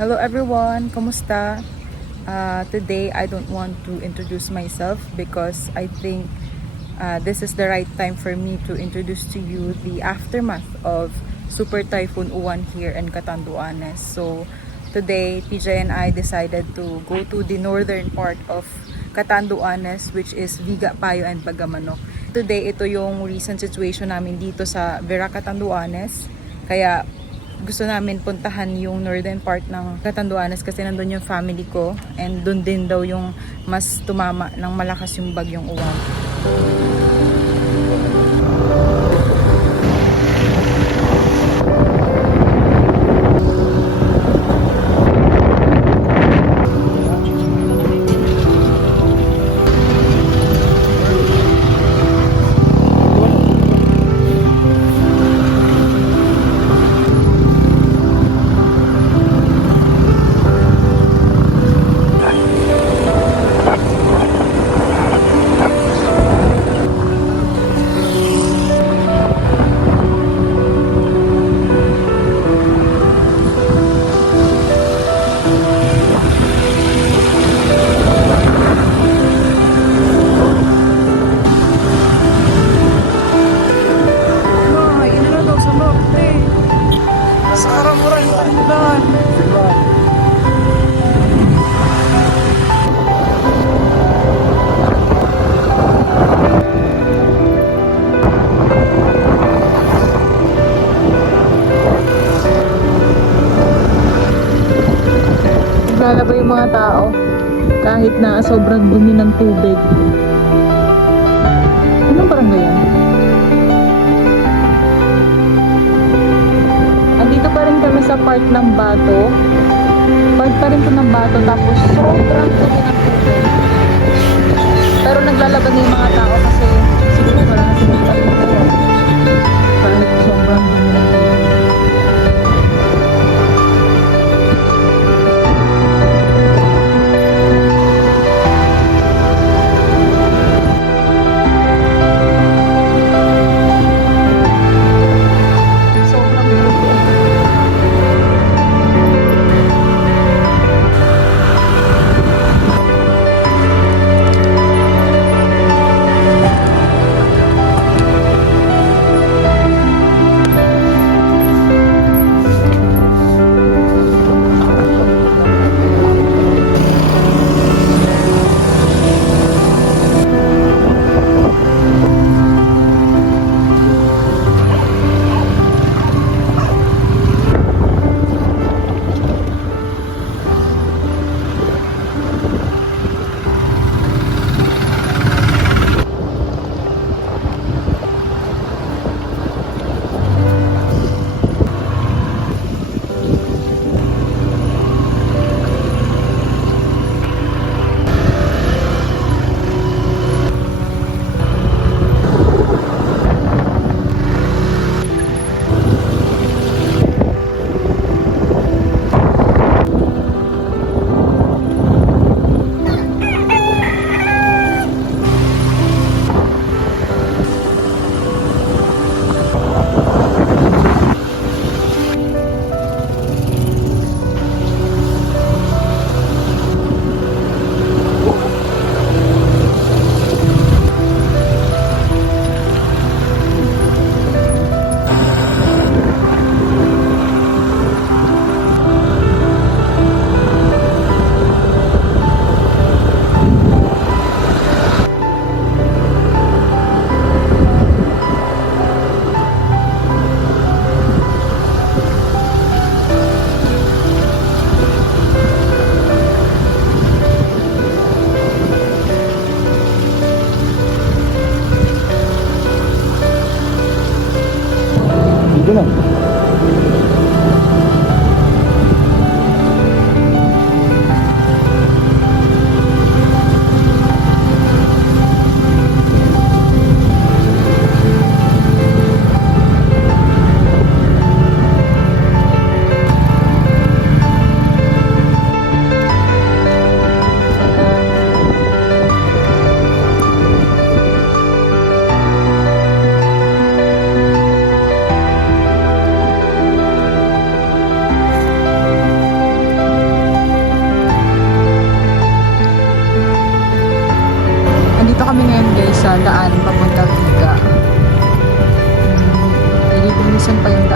Hello everyone, kamusta? Today I don't want to introduce myself because I think this is the right time for me to introduce to you the aftermath of Super Typhoon Uwan here in Catanduanes. So today PJ and I decided to go to the northern part of Catanduanes, which is Viga, Payo and Bagamanok. Today ito yung recent situation namin dito sa Vera Catanduanes. Kaya gusto namin puntahan yung northern part ng Catanduanes kasi nandun yung family ko and dun din daw yung mas tumama ng malakas yung bagyong uwan. Naglalaba yung mga tao kahit na sobrang dumi ng tubig. Anong barangay yan? Andito pa rin kami sa part ng Bato. Part pa rin po ng Bato, tapos sobrang dumi ng tubig. Pero naglalaban na yung mga tao kasi siguro parang sinipas ito. Kahit sobrang dumi ng tubig.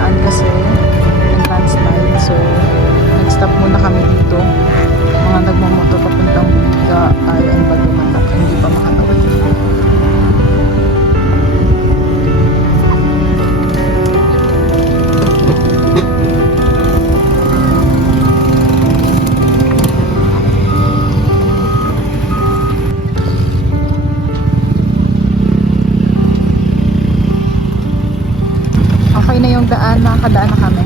daan kasi yung landslide. So, nag-stop muna kami dito. Mga nagmamotor papuntang Buga, and Bagumanok. Hindi pa makatawid. Okay na yung daan, nakakadaan na kami.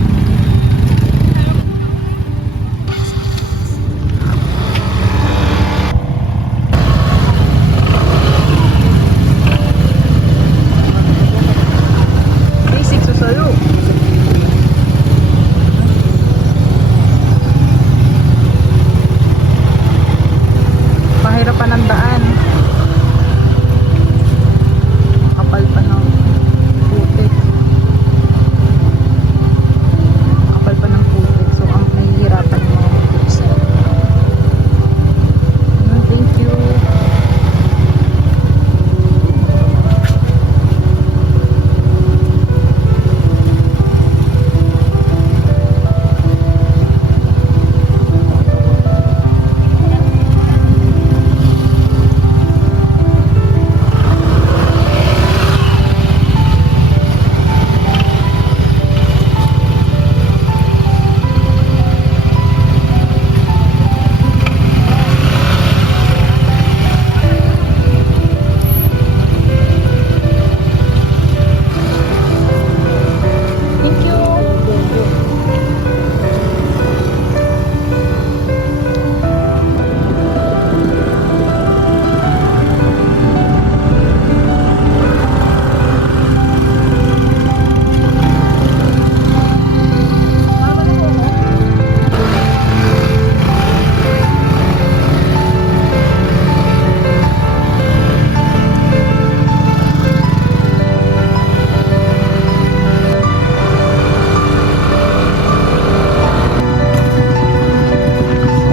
Basic susalo. Pahirapan ang daan. Kapal pa ng putik. Kapal pa ng putik. So, ang nahihirapan yung mga motorista. Thank you. Thank you.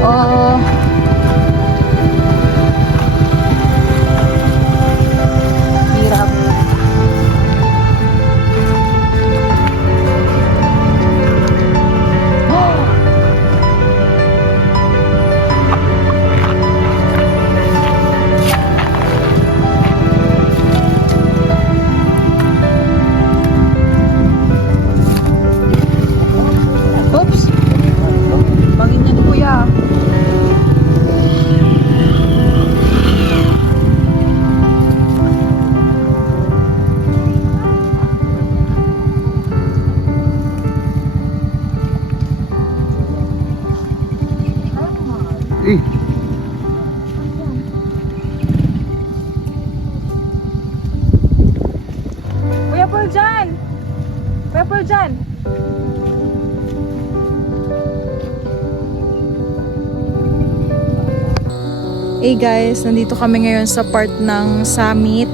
Oh. Hirap. Oops. Bangin yan, kuya. Kuya Paul dyan! Kuya Paul dyan! Hey guys, nandito kami ngayon sa part ng summit.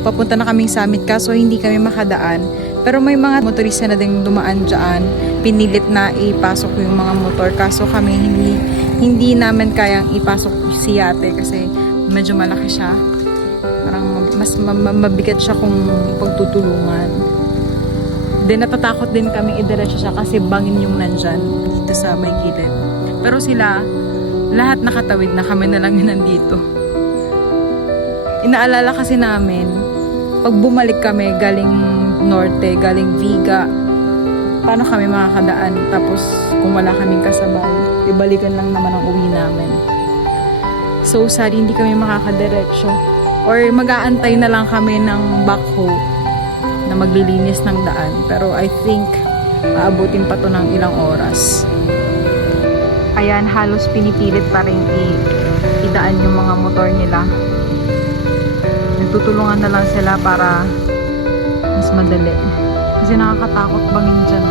Papunta na kaming summit kaso hindi kami makadaan. Pero may mga motorista na din dumaan dyan. Pinilit na ipasok yung mga motor kaso kami hindi namin kayang ipasok si Yate kasi medyo malaki siya. Parang mas mabigat siya kung pagtutulungan. Then natatakot din kami idiretso siya kasi bangin yung nandyan dito sa may gilid. Pero sila, lahat nakatawid na, kami na lang yun nandito. Inaalala kasi namin, pag bumalik kami galing Norte, galing Viga, paano kami makakadaan? Tapos kung wala kaming kasabay, ibalikan lang naman ang uwi namin. So sorry, hindi kami makakadiretso. Or mag-aantay na lang kami ng backhoe na maglilinis ng daan. Pero I think aabutin pa to ng ilang oras. Ayan, halos pinipilit pa rin idaan yung mga motor nila. Nagtutulungan na lang sila para mas madali. Kasi nakakatakot bangin dyan.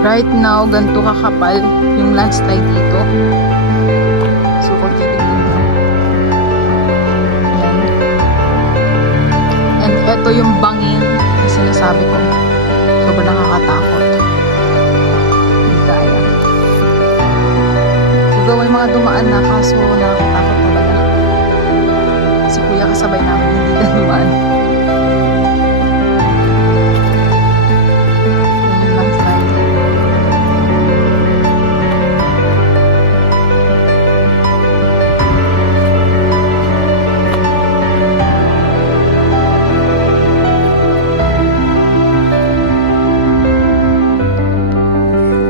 Right now, ganito kakapal yung landslide dito. So, kung titignan nyo. Ayan. And eto yung bangin na sinasabi ko. Sobrang nakakatakot. Hindi kaya. Ikaw ay mga dumaan na kaso nakakatakot talaga. Si kuya kasi kasabay namin, hindi na dumaan. Yun lang slide.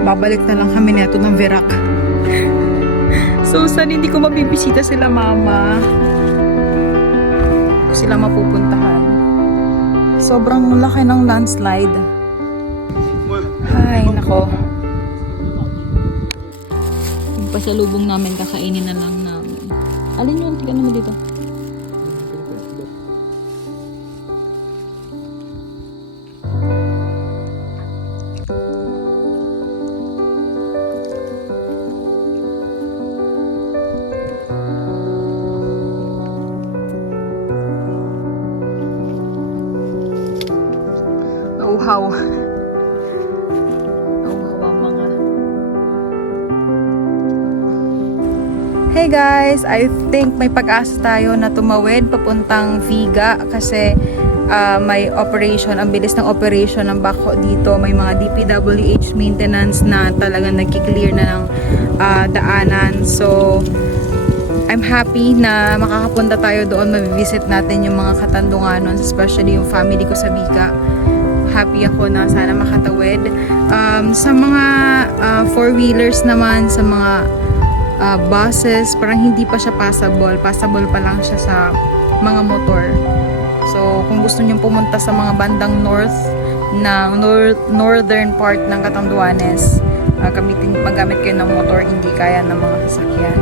Babalik na lang kami neto ng Verac. So, saan hindi ko mabibisita sila mama? Kung sila mapupuntahan. Sobrang laki ng landslide. Ay, nako. Yung pasalubong namin, kakainin na lang namin. Alin yun? Tignan mo dito. Nauhaw. Nauhaw ang mga. Hey guys, I think may pag-asa tayo na tumawid papuntang Viga kasi may operation, ang bilis ng operation ng bako dito. May mga DPWH maintenance na talagang nagki-clear na ng daanan. So, I'm happy na makakapunta tayo doon, mabivisit natin yung mga Katandunganon, especially yung family ko sa Viga. Happy ako na sana makatawid. Sa mga four-wheelers naman, sa mga buses, parang hindi pa siya passable. Passable pa lang siya sa mga motor. So, kung gusto niyo pumunta sa mga bandang northern part ng Catanduanes, magamit kayo ng motor, hindi kaya ng mga sasakyan.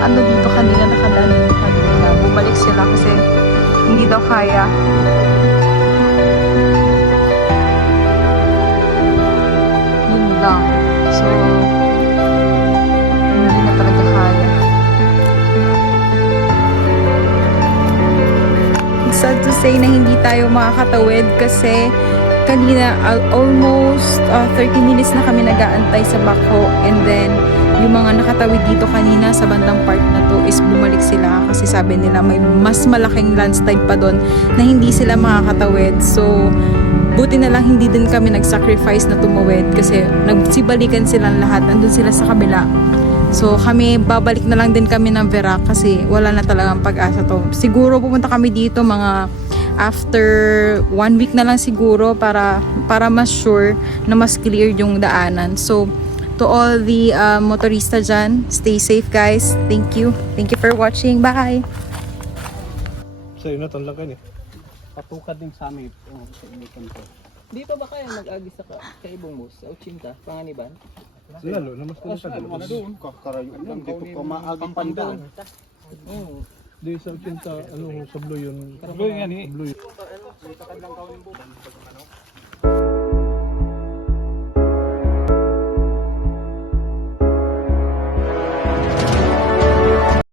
Ano dito kanina, nakadaan dito kanina. Bumalik sila kasi hindi daw kaya. Yun lang. So, hindi na talaga kaya. It's sad to say na hindi tayo makakatawid kasi kanina almost 30 minutes na kami nag-aantay sa bako, and then yung mga nakatawid dito kanina sa bandang part na to is bumalik sila kasi sabi nila may mas malaking landslide pa doon na hindi sila makakatawid. So, buti na lang hindi din kami nag-sacrifice na tumawid kasi nagsibalikan silang lahat, nandun sila sa kabila. So, kami, babalik na lang din kami ng Verac kasi wala na talagang pag-asa to. Siguro pupunta kami dito mga after 1 week na lang siguro para mas sure na mas clear yung daanan. So, to all the motorista dyan, stay safe guys. Thank you. Thank you for watching. Bye! Sa'yo na, lang kayo eh. Patukad din sa amin sa inikan ko. Dito ba kaya nag-agi sa kaibong mo sa Uchinta, Panganiban? Lalo, namas ko sa Ano doon? Kakarayo lang. Dito pa maagi pandaan. Oo. Di sa 80, ano, sa Blue yun. Blue yan eh. Blue yun. Takad lang kaon yung bukan.